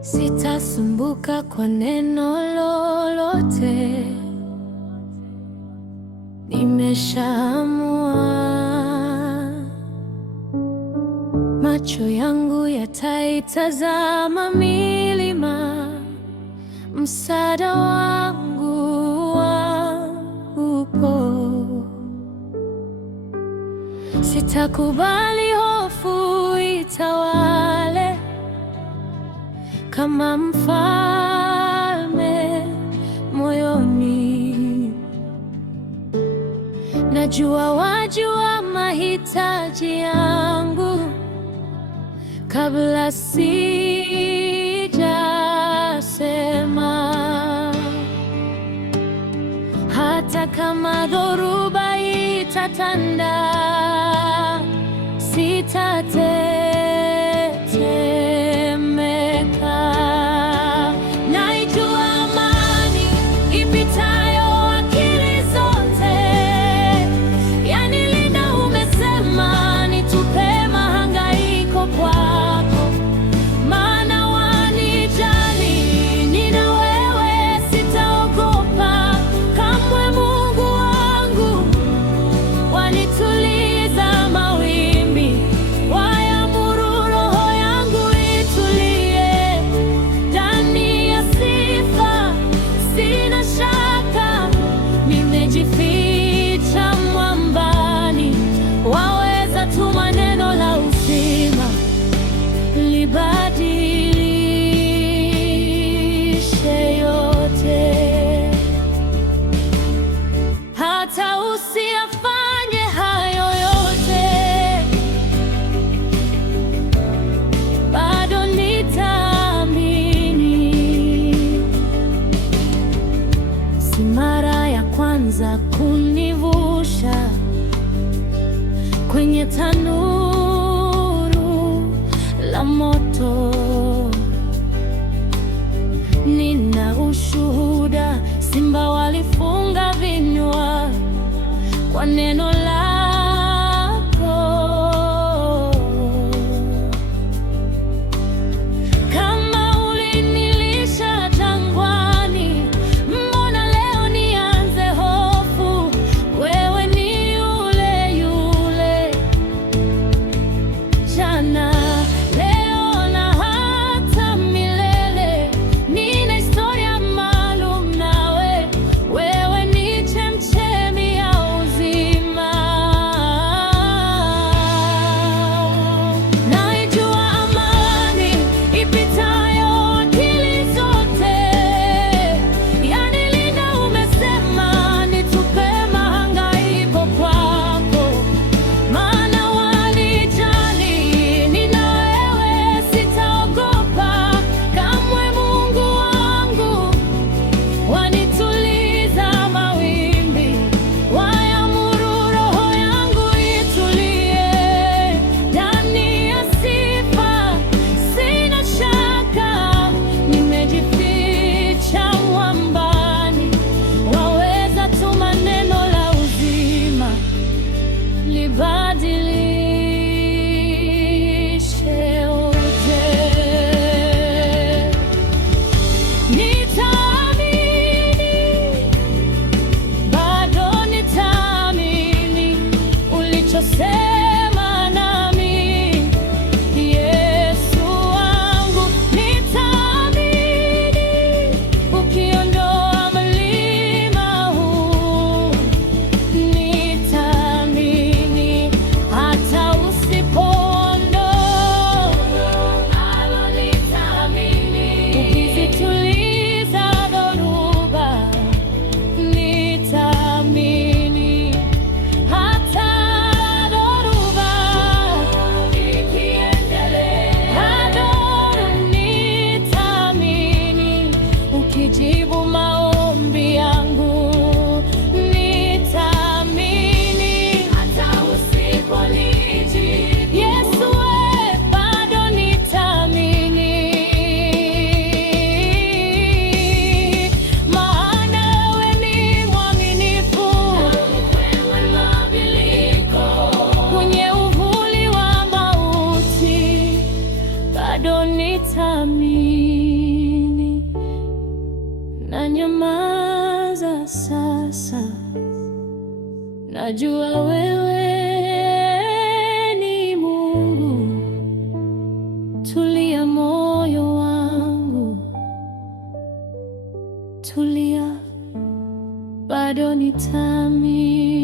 Sitasumbuka kwa neno lolote, nimeshaamua. Macho yangu yataitazama milima, msaada wangu upo. Sitakubali hofu itawale, kama mfalme moyoni. Najua wajua mahitaji yangu kabla sijasema. Hata kama dhoruba itatanda, sitatetemeka. Naijua amani ipitayo akili zote, yanilinda. Umesema nitupe mahangaiko kwako, maana wanijali. Nina wewe, sitaogopa kamwe. Mungu wangu wanituliza mawimbi, wayamuru roho yangu itulie. Ndani ya sifa sina shaka, nimejificha mwambani. Waweza tuma neno la uzima, libadilishe yote. Hata usiyafanye hayo yote, bado nitaamini. Si mara ya kwanza kunivusha kwenye tanuru la moto. Nina ushuhuda, simba walifunga vinywa kwa neno lako. Kama ulinilisha jangwani, mbona leo nianze hofu? Wewe ni yule yule jana, leo na hata milele. Nina historia maalum nawe, wewe ni chemchemi ya uzima. Naijua amani ipitayo akili zote, yanilinda. Umesema nitupe mahangaiko kwako, maana wanijali. Nina wewe, sitaogopa kamwe. Mungu wangu wanituliza mawimbi, wayamuru roho yangu itulie. Ndani ya sifa sina shaka, nimejificha mwambani. Waweza tuma neno la uzima, libadilishe yote. Nitaamini, bado nitaamini ulichosema nami, Yesu wangu. Nitaamini ukiondoa mlima huu, nitaamini hata usipoondoa, nalo nitaamini. Ukizituliza dhoruba, nitaamini hata dhoruba najua wewe ni Mungu. Tulia moyo wangu, tulia, bado nitaamini.